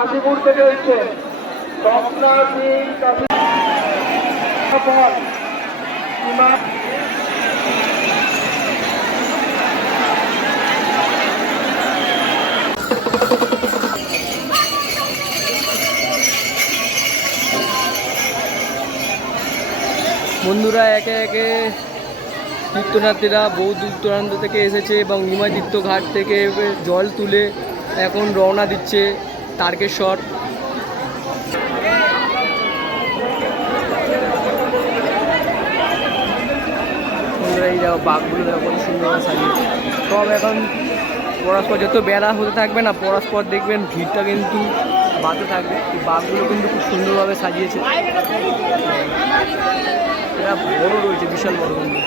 কাশীপুর থেকে এসছেন স্বপ্না সিং বন্ধুরা একে একে তীর্থযাত্রীরা বহু দূর দূরান্ত থেকে এসেছে এবং নিমাইতীর্থ ঘাট থেকে জল তুলে এখন রওনা দিচ্ছে তারকেশ্বর। বন্ধুরা এই দেখো বাঘগুলো দেখো কত সুন্দর সাজিয়েছে। সব এখন পরস্পর যত বেলা হতে থাকবে না পরস্পর দেখবেন ভিড়টা কিন্তু বাড়তে থাকবে। বাঘগুলো কিন্তু খুব সুন্দরভাবে সাজিয়েছে। এটা বড় রয়েছে, বিশাল বড় কিন্তু।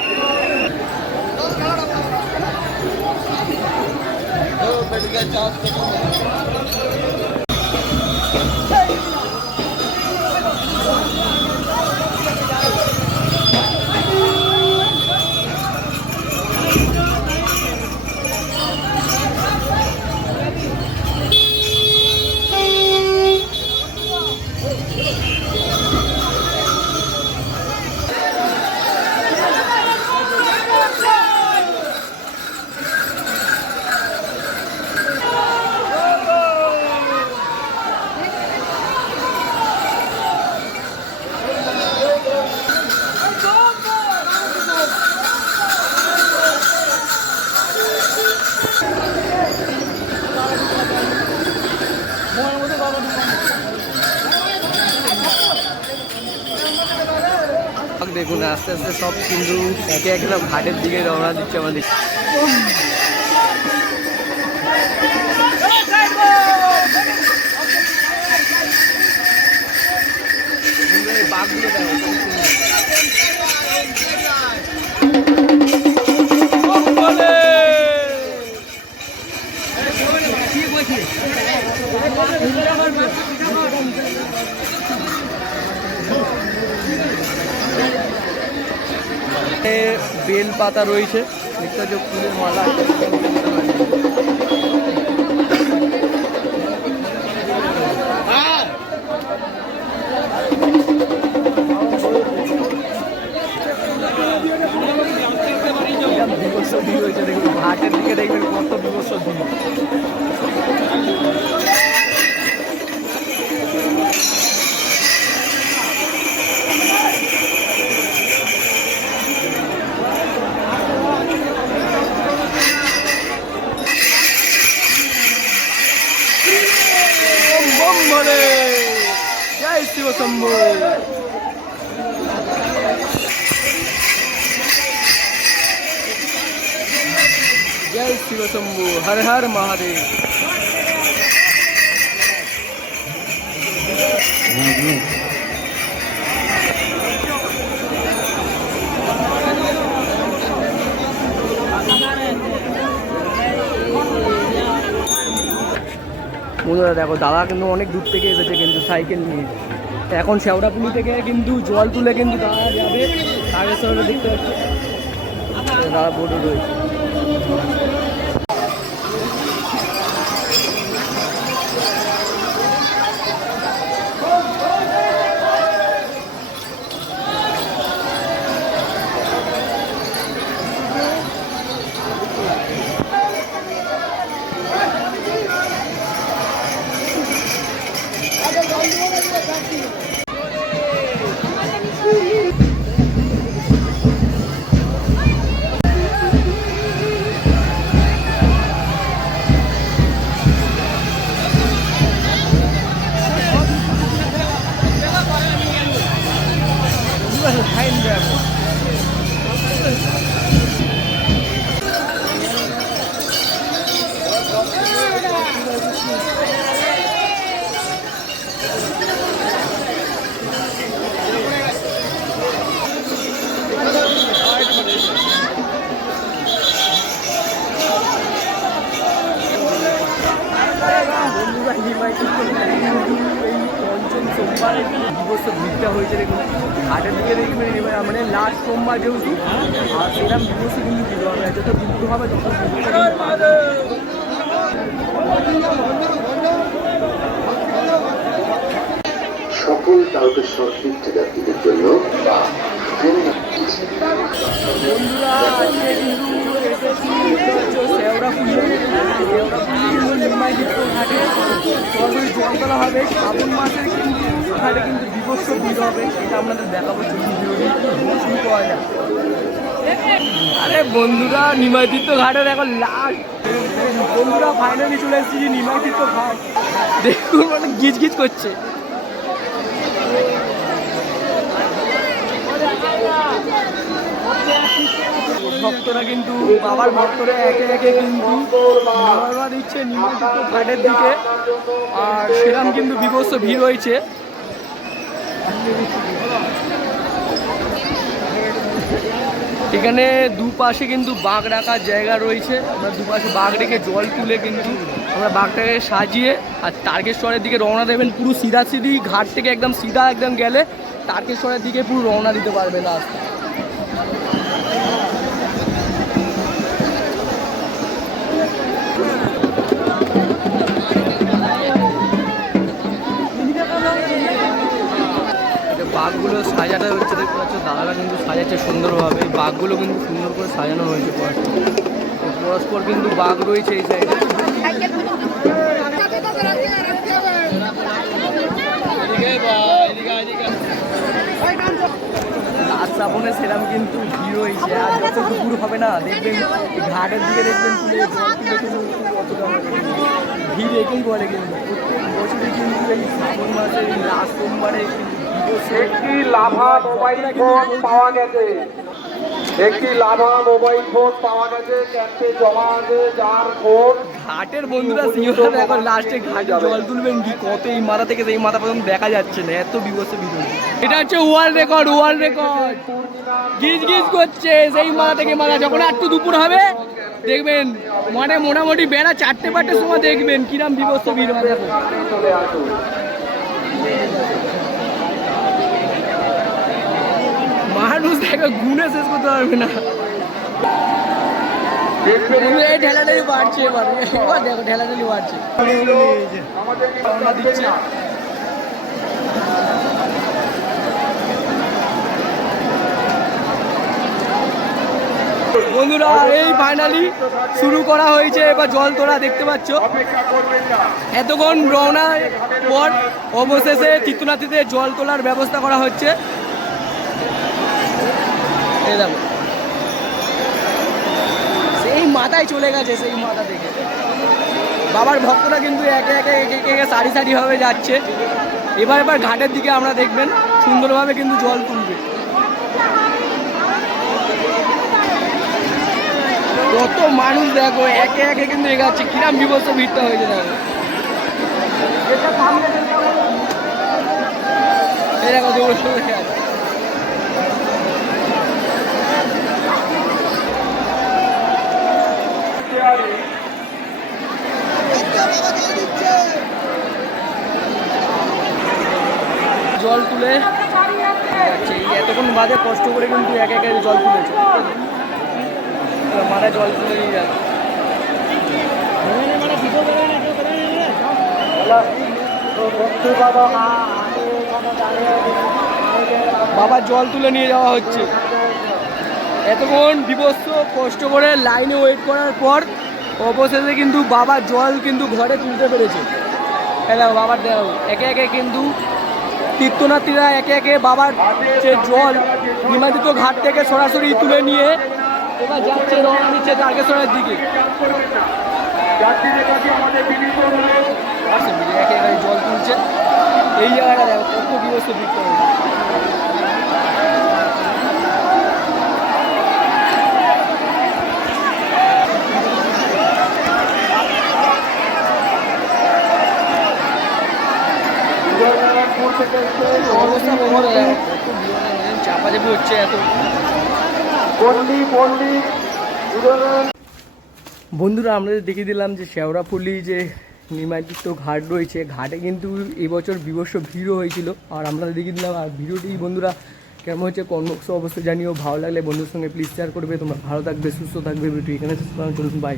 দেখুন আস্তে আস্তে সব কিন্তু একে একে সব ঘাটের দিকে রওনা দিচ্ছে আমাদের। বাঘগুলো বেল পাতা রয়েছে, একটা যে ফুলের মালা। বিভৎস ভিড় হয়েছে দেখুন, ঘাটের দিকে দেখবেন কত বিভৎস ভিড়। जय शिव शंभो। जय शिव शंभो, हर हर महादेव। বন্ধুরা দেখো দাদা কিন্তু অনেক দূর থেকে এসেছে কিন্তু সাইকেল নিয়ে। এখন শেওড়াপুলি থেকে কিন্তু জল তুলে কিন্তু দাদা যাবে তারকেশ্বরে, দেখতে পাচ্ছি দাদা বোর্ডে রয়েছে। দিবস ভিড়টা হয়েছে দেখুন ঘাটের দিকে দেখবেন এবার মানে লাস্ট সোমবার যেহেতু আর সেরকম দিবসে কিন্তু ভিড় হবে, যত ভিড় হবে তত তারকেশ্বর তীর্থযাত্রীদের জন্য বা বন্ধুরা আজকে কিন্তু এসেছি শেওড়াফুলি নিমাইদিত্য ঘাটে সরাসরি জল তোলা হবে। শ্রাবণ মাসের কিন্তু ঘাটে কিন্তু বিভৎস ভিড় হবে, সেটা আপনাদের দেখাবো। ভিডিওটি শুরু করা যায়। আরে বন্ধুরা নিমাইদিত্য ঘাটের এখন লাস্ট বন্ধুরা ফাইনালি চলে এসেছি নিমাইদিত্য ঘাট। দেখুন মানে গিজ গিজ করছে। ভক্তরা কিন্তু বাবার ভক্তরা একে একে কিন্তু নড়া দিচ্ছে নিমজ্জিত ঘাটের দিকে, আর সেরকম কিন্তু বিভৎস ভিড় হয়েছে। এখানে দুপাশে কিন্তু বাঘ রাখার জায়গা রয়েছে। আমরা দুপাশে বাঘ রেখে জল তুলে কিন্তু আমরা বাঘটাকে সাজিয়ে আর তারকেশ্বরের দিকে রওনা দেবেন। পুরো সিধি ঘাট থেকে একদম সিধা একদম গেলে তারকেশ্বরের দিকে পুরো রওনা দিতে পারবে লাস্ট। বাঘগুলো সাজানো হচ্ছে, দেখতে পাচ্ছ দাদারা কিন্তু সাজাচ্ছে সুন্দরভাবে। বাঘগুলো কিন্তু সুন্দর করে সাজানো হয়েছে। পরস্পর কিন্তু বাঘ রয়েছে এই সাইডে। রাত শ্রাবণে সেরকম কিন্তু ভিড় হয়েছে। আর যত দুপুর হবে না দেখবেন ঘাটের দিকে দেখবেন ভিড় একেই করে। কিন্তু প্রত্যেক বছরই কিন্তু এই শ্রাবণ মাসের এই লাস্ট সোমবারে একটি লাভা মোবাইল ফোন পাওয়া গেছে। একটি লাভা মোবাইল ফোন পাওয়া গেছে ক্যাম্পে জমা আছে, যার ফোন ঘাটের বন্ধুরা সিংহরা এখন লাস্টে ঘাটে জল তুলবেন কি কত এই মাথা থেকে সেই মাথা পর্যন্ত দেখা যাচ্ছে না, এত বিভৎস ভিড়। এটা হচ্ছে ওয়ার্ল্ড রেকর্ড। গিজ গিজ করছে সেই মাথা থেকে মাথা। যখন একটু দুপুর হবে দেখবেন মানে মোটামুটি বেড়া 4টে-5টের সময় দেখবেন কিরম বিভৎস ভিড় হয়। চলে আসুন। মানুষ দেখো গুনে শেষ করতে পারবে না। এই ঠেলাটাই বাড়ছে এবার দেখো ঠেলাটালি বাড়ছে। দিচ্ছে বন্ধুরা এই ফাইনালি শুরু করা হয়েছে। এবার জল তোলা দেখতে পাচ্ছ। এতক্ষণ রওনার পর অবশেষে চিত্তনাথীতে জল তোলার ব্যবস্থা করা হচ্ছে। এই দেখো সেই মাথায় চলে গেছে, সেই মাথা থেকে বাবার ভক্তরা কিন্তু একে একে সারি সারি ভাবে যাচ্ছে। এবার ঘাটের দিকে আমরা দেখবেন সুন্দরভাবে কিন্তু জল তুলবে। কত মানুষ দেখো একে একে কিন্তু এগাচ্ছে, কিরাম বিভৎস ভিড়টা হয়েছে দেখো। এই দেখো দৌড় দেখে আছে। জল তুলে এতক্ষণ বাদে কষ্ট করে কিন্তু একে একে জল তুলেছে। মাথায় জল তুলে নিয়ে যাচ্ছে। বাবার জল তুলে নিয়ে যাওয়া হচ্ছে। এতক্ষণ বিভৎস কষ্ট করে লাইনে ওয়েট করার পর অবশেষে কিন্তু বাবার জল কিন্তু ঘরে তুলতে পেরেছে। দেখো বাবার দেখো একে একে কিন্তু তীর্থযাত্রীরা একে একে বাবার যে জল নিমজ্জিত ঘাট থেকে সরাসরি তুলে নিয়ে এবার যাচ্ছে, রওনা দিচ্ছে তারকেশ্বরের দিকে। একে একে জল তুলছে। এই জায়গাটা দেখো কত বিভৎস ভিড় হয়েছে। চাপাচাপি হচ্ছে এত। বন্ধুরা আমরা দেখিয়ে দিলাম যে শেওড়াফুলি যে নিমজ্জিত ঘাট রয়েছে, ঘাটে কিন্তু এবছর বিভৎস ভিড়ও হয়েছিল। আর আমরা দেখিয়ে দিলাম। আর ভিডিওটি বন্ধুরা কেমন হচ্ছে কমেন্ট অবশ্যই জানিও। ভালো লাগলে বন্ধুর সঙ্গে প্লিজ শেয়ার করবে। তোমরা ভালো থাকবে, সুস্থ থাকবে। ভিডিওটি এখানে চলুন, বাই।